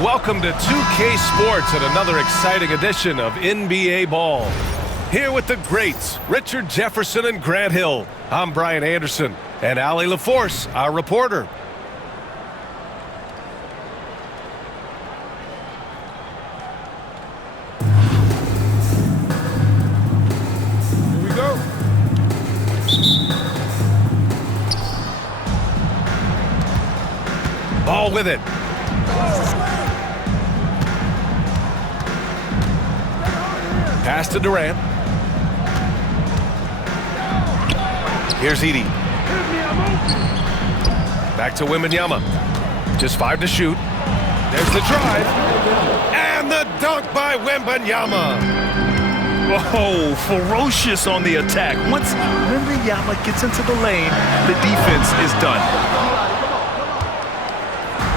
welcome to 2K Sports and another exciting edition of NBA Ball. Here with the greats, Richard Jefferson and Grant Hill. I'm Brian Anderson, and Allie LaForce, our reporter. Here we go. Ball with it. Pass to Durant. Here's Edey. Back to EnvyMePlzz. Just 5 to shoot. There's the drive. And the dunk by EnvyMePlzz. Oh, ferocious on the attack. Once EnvyMePlzz gets into the lane, the defense is done.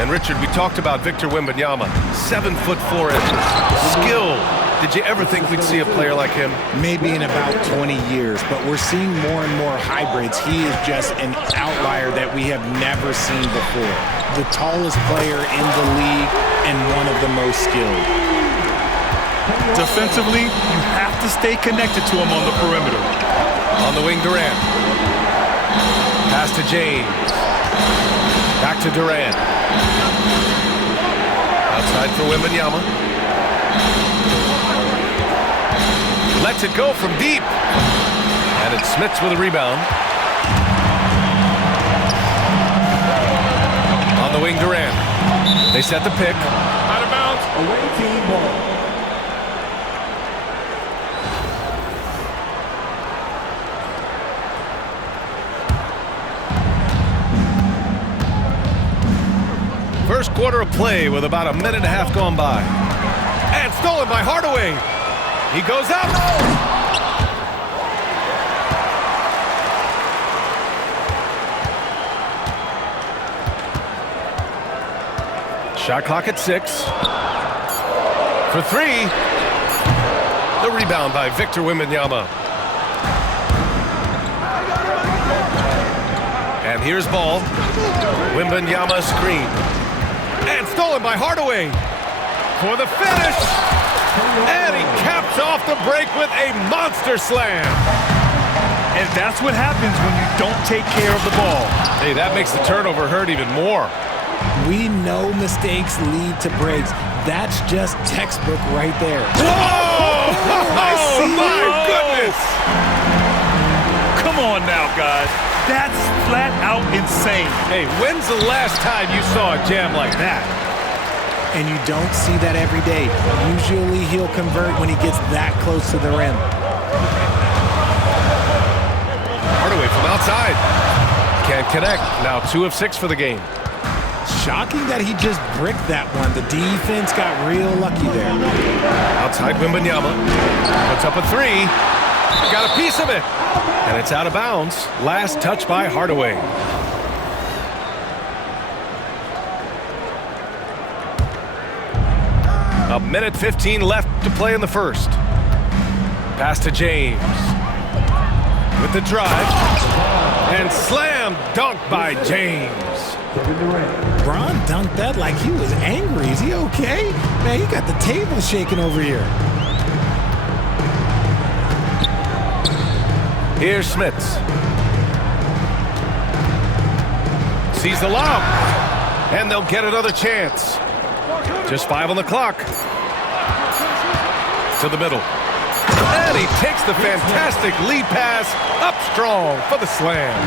And Richard, we talked about Victor EnvyMePlzz. 7'4" skill. Did you ever think we'd see a player like him? Maybe in about 20 years, but we're seeing more and more hybrids. He is just an outlier that we have never seen before. The tallest player in the league and one of the most skilled. Defensively, you have to stay connected to him on the perimeter. On the wing, Durant. Pass to James. Back to Durant. Outside for EnvyMePlzz. Lets it go from deep. And it's Smits with a rebound. On the wing, Durant. They set the pick. Out of bounds. Away team ball. First quarter of play with about a minute and a half gone by. And stolen by Hardaway. He goes up. Shot clock at 6. For 3. The rebound by Victor EnvyMePlzz. And here's ball. EnvyMePlzz screen. And stolen by Hardaway. For the finish. And he caps off the break with a monster slam. And that's what happens when you don't take care of the ball. Hey, that makes the turnover hurt even more. We know mistakes lead to breaks. That's just textbook right there. Whoa! Oh, my goodness! Come on now, guys. That's flat out insane. Hey, when's the last time you saw a jam like that? And you don't see that every day. Usually he'll convert when he gets that close to the rim. Hardaway from outside. Can't connect. Now 2 of 6 for the game. Shocking that he just bricked that one. The defense got real lucky there. Outside EnvyMePlzz. Puts up a 3. Got a piece of it. And it's out of bounds. Last touch by Hardaway. A minute 15 left to play in the first. Pass to James. With the drive. And slam dunk by James. Bron dunked that like he was angry. Is he okay? Man, he got the table shaking over here. Here's Smits. Sees the lob. And they'll get another chance. Just 5 on the clock. To the middle. And he takes the fantastic lead pass up strong for the slam.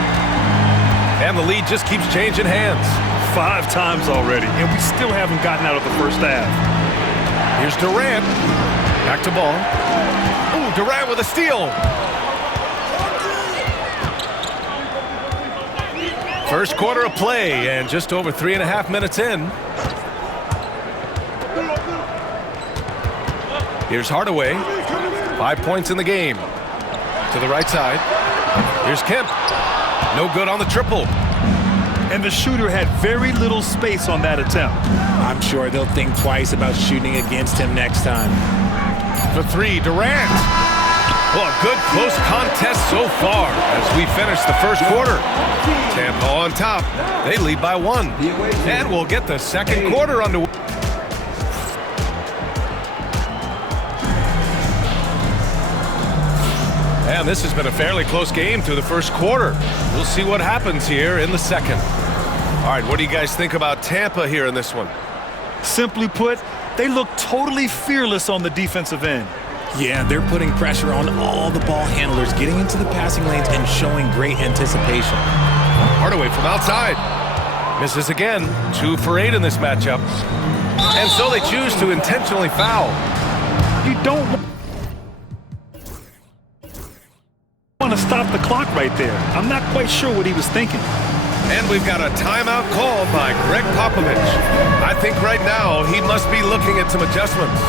And the lead just keeps changing hands. 5 times already, and we still haven't gotten out of the first half. Here's Durant. Back to ball. Ooh, Durant with a steal. First quarter of play, and just over 3.5 minutes in. Here's Hardaway. 5 points in the game. To the right side. Here's Kemp. No good on the triple. And the shooter had very little space on that attempt. I'm sure they'll think twice about shooting against him next time. For 3, Durant. Well, a good close contest so far as we finish the first quarter. Tampa on top. They lead by 1. And we'll get the second quarter underway. and this has been a fairly close game through the first quarter. We'll see what happens here in the second. All right, what do you guys think about Tampa here in this one? Simply put, they look totally fearless on the defensive end. Yeah, they're putting pressure on all the ball handlers, getting into the passing lanes and showing great anticipation. Hardaway from outside. Misses again. 2 for 8 in this matchup. And so they choose to intentionally foul. You don't want to stop the clock right there. I'm not quite sure what he was thinking. And we've got a timeout called by Greg Popovich. I think right now he must be looking at some adjustments.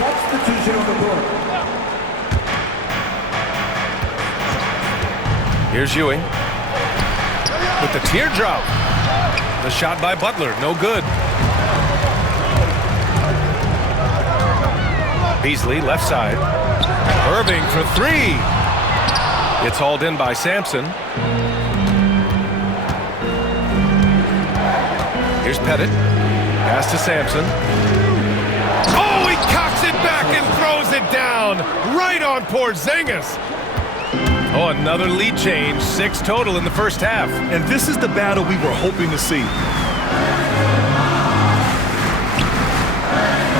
Substitution on the board. Here's Ewing with the teardrop. The shot by Butler, no good. Beasley, left side. Irving for 3. It's hauled in by Sampson. Here's Pettit. Pass to Sampson. Oh, he cocks it back and throws it down. Right on Porzingis. Oh, another lead change. 6 total in the first half. And this is the battle we were hoping to see.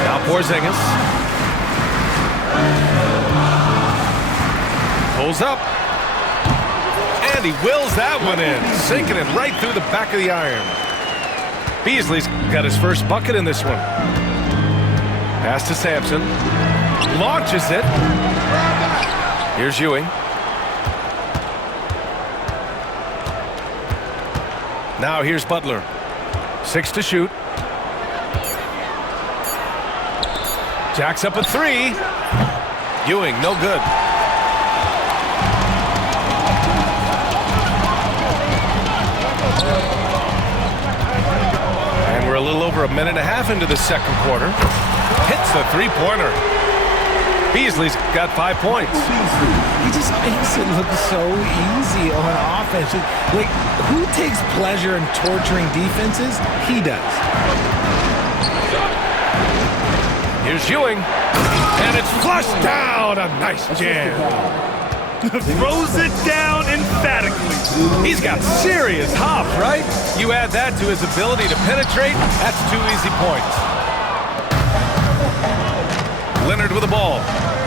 Now Porzingis. Pulls up. And he wills that one in. Sinking it right through the back of the iron. Beasley's got his first bucket in this one. Pass to Sampson. Launches it. Here's Ewing. Now here's Butler. 6 to shoot. Jacks up a 3. Ewing, no good. And we're a little over a minute and a half into the second quarter. Hits the 3-pointer. Beasley's got 5 points. He just makes it look so easy on offense. Like, who takes pleasure in torturing defenses? He does. Here's Ewing. And it's flushed down. A nice jam. Throws it down emphatically. He's got serious hop, right? You add that to his ability to penetrate, that's 2 easy points. Leonard with the ball.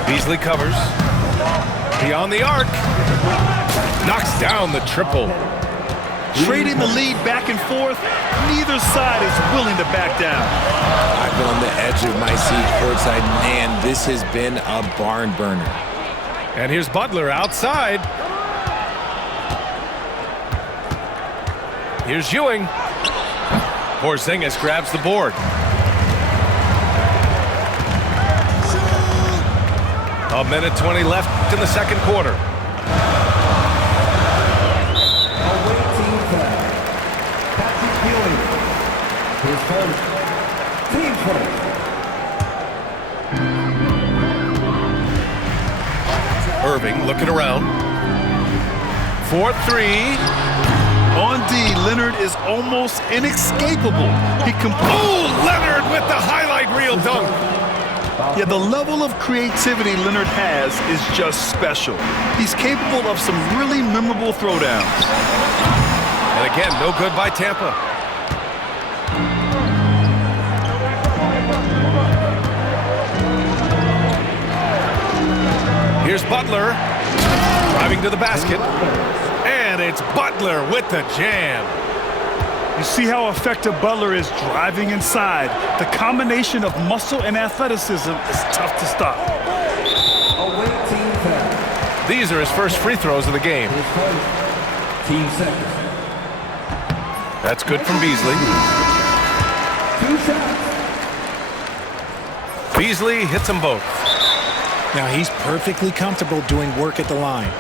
Beasley covers. Beyond the arc. Knocks down the triple. Trading the lead back and forth, neither side is willing to back down. I've been on the edge of my seat courtside. Man, this has been a barn burner. And here's Butler outside. Here's Ewing. Porzingis grabs the board. A minute 20 left in the second quarter. Irving looking around. 4-3. On D, Leonard is almost inescapable. Oh, Leonard with the highlight reel dunk. Yeah, the level of creativity Leonard has is just special. He's capable of some really memorable throwdowns. And again, no good by Tampa. Here's Butler, driving to the basket, and it's Butler with the jam. You see how effective Butler is driving inside. The combination of muscle and athleticism is tough to stop. These are his first free throws of the game. That's good from Beasley. Beasley hits them both. Now he's perfectly comfortable doing work at the line.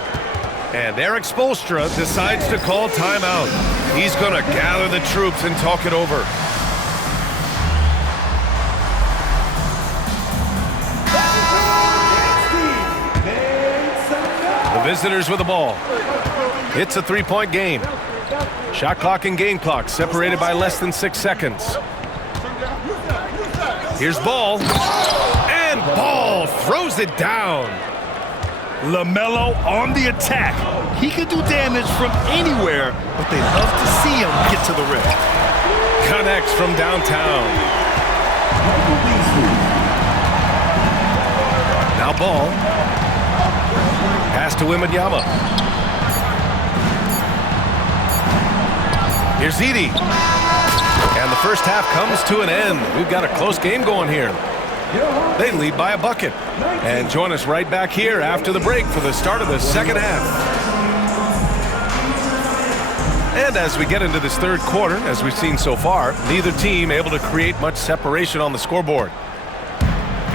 And Eric Spoelstra decides to call timeout. He's going to gather the troops and talk it over. The visitors with the ball. It's a 3-point game. Shot clock and game clock separated by less than 6 seconds. Here's Ball. And Ball throws it down. LaMelo on the attack. He could do damage from anywhere, but they love to see him get to the rim. Connects from downtown. Now Ball. Pass to EnvyMePlzz. Here's Edey. And the first half comes to an end. We've got a close game going here. They lead by a bucket. And join us right back here after the break for the start of the second half. And as we get into this third quarter, as we've seen so far, neither team able to create much separation on the scoreboard.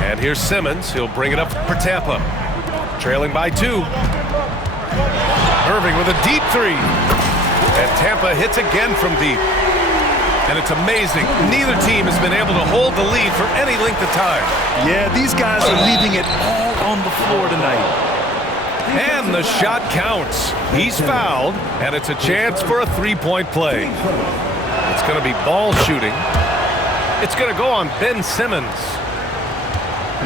And here's Simmons. He'll bring it up for Tampa. Trailing by 2. Irving with a deep 3. And Tampa hits again from deep. And it's amazing. Neither team has been able to hold the lead for any length of time. Yeah, these guys are leaving it all on the floor tonight. And the shot counts. He's fouled, and it's a chance for a three-point play. It's going to be Ball shooting. It's going to go on Ben Simmons.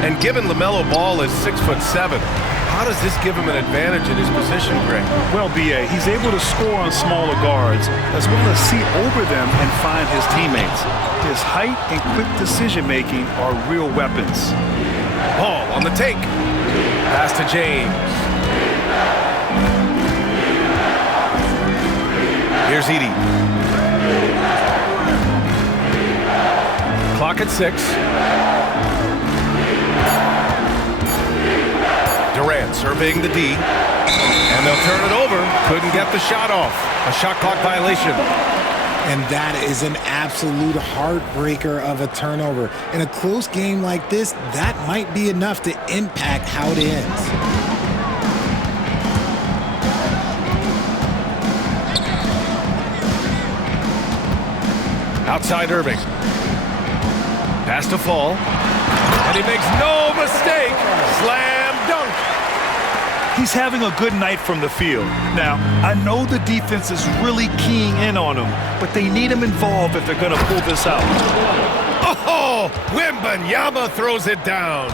And given LaMelo Ball is 6'7", how does this give him an advantage in his position, Greg? Well, B.A., he's able to score on smaller guards as well as see over them and find his teammates. His height and quick decision-making are real weapons. Ball on the take. Pass to James. Here's Edey. Clock at 6. Durant surveying the D. And they'll turn it over. Couldn't get the shot off. A shot clock violation. And that is an absolute heartbreaker of a turnover. In a close game like this, that might be enough to impact how it ends. Outside Irving. Pass to Fall. And he makes no mistake. Slam dunk. He's having a good night from the field. Now, I know the defense is really keying in on him, but they need him involved if they're going to pull this out. Oh, EnvyMePlzz throws it down.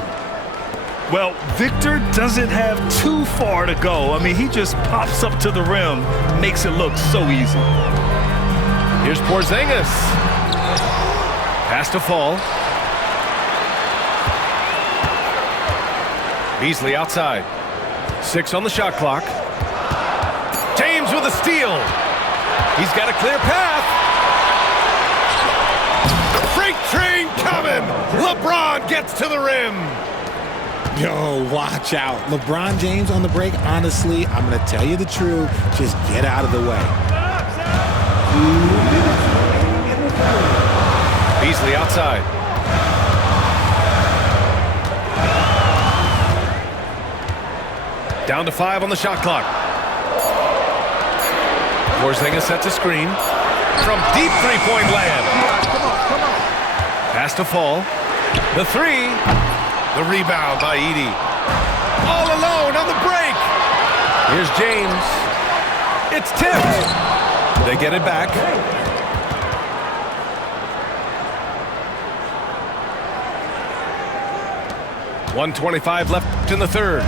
Well, Victor doesn't have too far to go. I mean, he just pops up to the rim, makes it look so easy. Here's Porzingis. Pass to Fall. Beasley outside. 6 on the shot clock. James with a steal. He's got a clear path. Freight train coming. LeBron gets to the rim. Yo, watch out. LeBron James on the break, honestly, I'm going to tell you the truth. Just get out of the way. Beasley outside. Down to 5 on the shot clock. Porzingis sets a screen. From deep three-point land. Pass to Fall. The 3. The rebound by Edey. All alone on the break. Here's James. It's tipped. They get it back. .125 left in the third.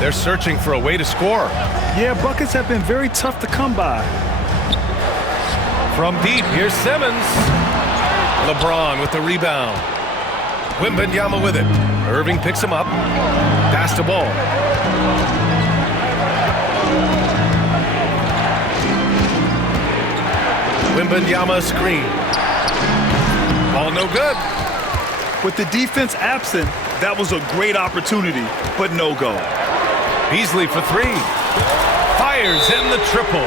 They're searching for a way to score. Yeah, buckets have been very tough to come by. From deep, here's Simmons. LeBron with the rebound. EnvyMePlzz with it. Irving picks him up. Pass to Ball. EnvyMePlzz screen. Ball no good. With the defense absent, that was a great opportunity, but no go. Beasley for 3. Fires in the triple.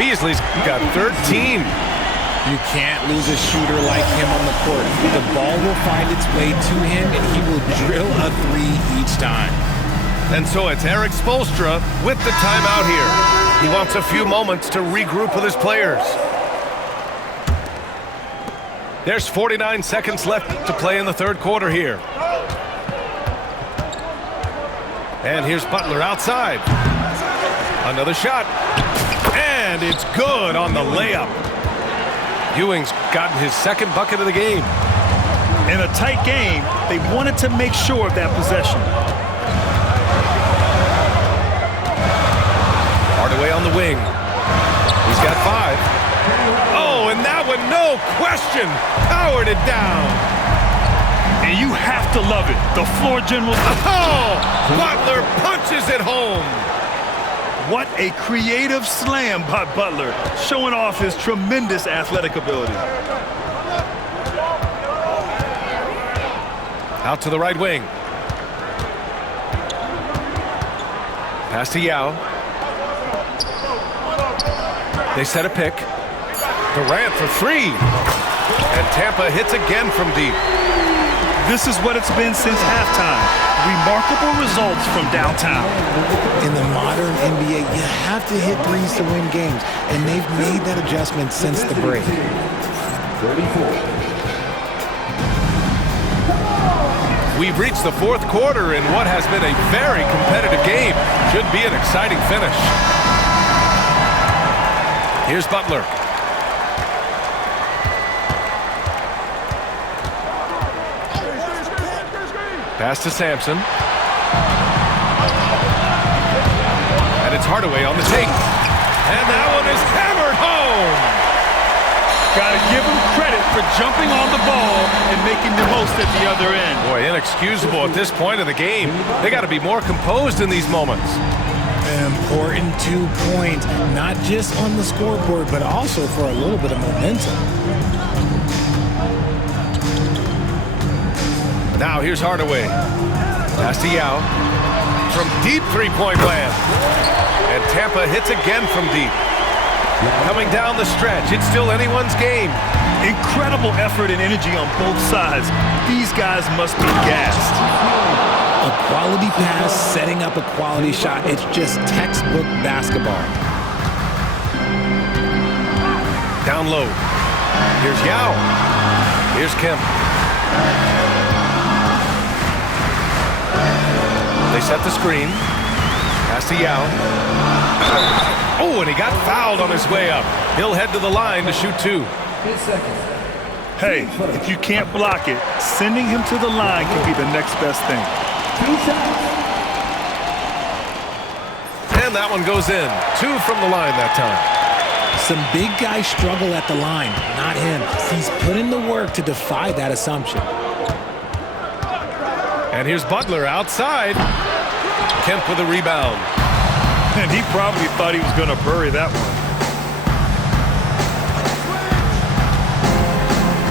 Beasley's got 13. You can't lose a shooter like him on the court. The ball will find its way to him, and he will drill a 3 each time. And so it's Eric Spoelstra with the timeout here. He wants a few moments to regroup with his players. There's 49 seconds left to play in the third quarter here. And here's Butler outside. Another shot. And it's good on the layup. Ewing's gotten his second bucket of the game. In a tight game, they wanted to make sure of that possession. Hardaway on the wing. He's got 5. Oh, and that one, no question, powered it down. And you have to love it. The floor general. Oh, Butler punches it home. What a creative slam by Butler, showing off his tremendous athletic ability. Out to the right wing. Pass to Yao. They set a pick. Durant for 3. And Tampa hits again from deep. This is what it's been since halftime. Remarkable results from downtown. In the modern NBA, you have to hit threes to win games, and they've made that adjustment since the break. 34. We've reached the 4th quarter in what has been a very competitive game. Should be an exciting finish. Here's Butler. Pass to Sampson. And it's Hardaway on the take. And that one is hammered home. Got to give him credit for jumping on the ball and making the most at the other end. Boy, inexcusable at this point of the game. They got to be more composed in these moments. An important 2 points, not just on the scoreboard, but also for a little bit of momentum. Now here's Hardaway. Pass to Yao. From deep three-point land. And Tampa hits again from deep. Coming down the stretch, it's still anyone's game. Incredible effort and energy on both sides. These guys must be gassed. A quality pass, setting up a quality shot. It's just textbook basketball. Down low. Here's Yao. Here's Kemp. They set the screen. Pass to Yao. Oh, and he got fouled on his way up. He'll head to the line to shoot 2. 8 seconds. Hey, if you can't block it, sending him to the line can be the next best thing. 2 shots. And that one goes in. 2 from the line that time. Some big guys struggle at the line, not him. He's put in the work to defy that assumption. And here's Butler outside. Kemp with a rebound. And he probably thought he was going to bury that one.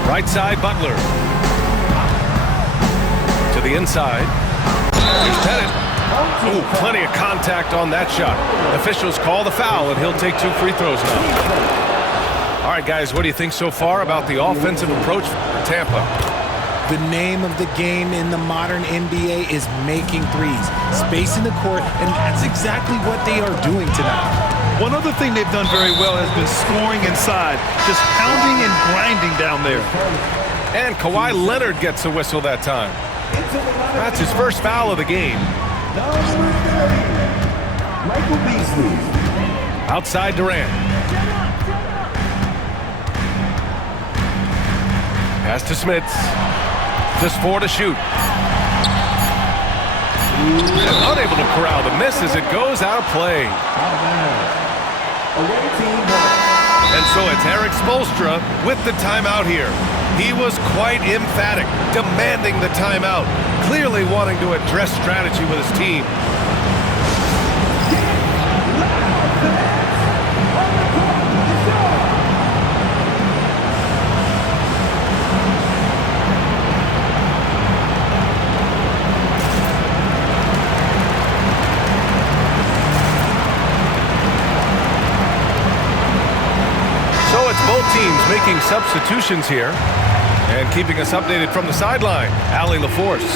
Right side, Butler. To the inside. Here's Pettit. Oh, plenty of contact on that shot. Officials call the foul, and he'll take 2 free throws now. All right, guys, what do you think so far about the offensive approach for Tampa? The name of the game in the modern NBA is making threes. Space in the court, and that's exactly what they are doing tonight. One other thing they've done very well has been scoring inside, just pounding and grinding down there. And Kawhi Leonard gets a whistle that time. That's his first foul of the game. Number 30, Michael Beasley. Outside Durant. Pass to Smits. Just 4 to shoot. And unable to corral the miss as it goes out of play. And so it's Eric Spoelstra with the timeout here. He was quite emphatic, demanding the timeout, clearly wanting to address strategy with his team. Both teams making substitutions here and keeping us updated from the sideline. Allie LaForce.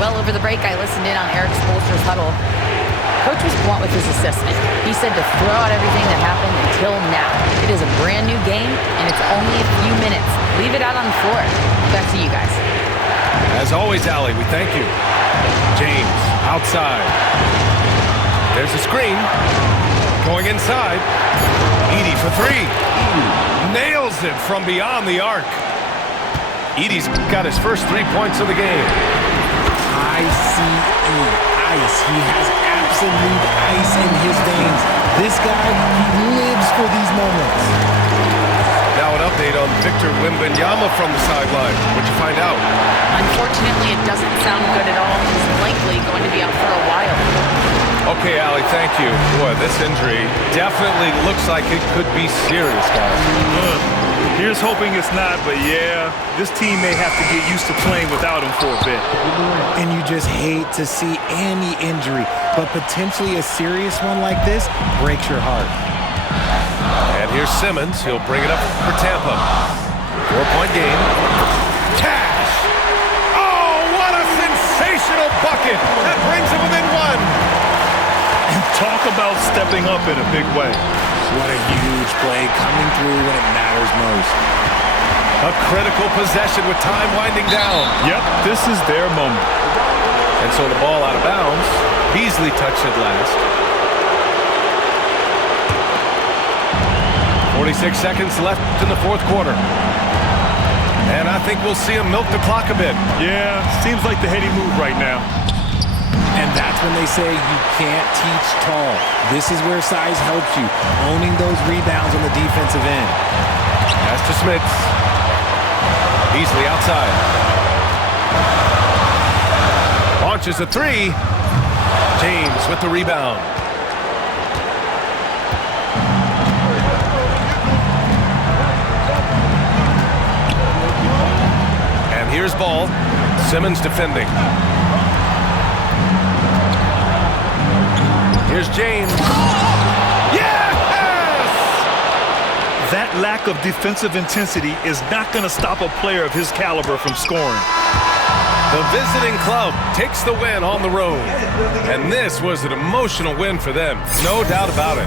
Well, over the break, I listened in on Eric Spoelstra's huddle. Coach was blunt with his assessment. He said to throw out everything that happened until now. It is a brand new game, and it's only a few minutes. Leave it out on the floor. Back to you guys. As always, Allie, we thank you. James, outside. There's a screen. Going inside. Edey for three. Nails it from beyond the arc. Edey's got his first 3 points of the game. ICE, ice. He has absolute ice in his veins. This guy, he lives for these moments. Now an update on Victor Wembanyama from the sideline. What'd you find out? Unfortunately, it doesn't sound good at all. He's likely going to be out for a while. Okay, Allie, thank you. Boy, this injury definitely looks like it could be serious, guys. Here's hoping it's not, but yeah, this team may have to get used to playing without him for a bit. And you just hate to see any injury, but potentially a serious one like this breaks your heart. And here's Simmons. He'll bring it up for Tampa. 4-point game. Cash! Oh, what a sensational bucket! That brings him within one. Talk about stepping up in a big way. What a huge play coming through when it matters most. A critical possession with time winding down. Yep, this is their moment. And so the ball out of bounds. Beasley touched it last. 46 seconds left in the fourth quarter. And I think we'll see him milk the clock a bit. Yeah, seems like the heady move right now. And that's when they say you can't teach tall. This is where size helps you, owning those rebounds on the defensive end. Pass to Smith. Beasley outside. Launches a three. James with the rebound. And here's ball. Simmons defending. Here's James. Yes! That lack of defensive intensity is not going to stop a player of his caliber from scoring. The visiting club takes the win on the road. And this was an emotional win for them. No doubt about it.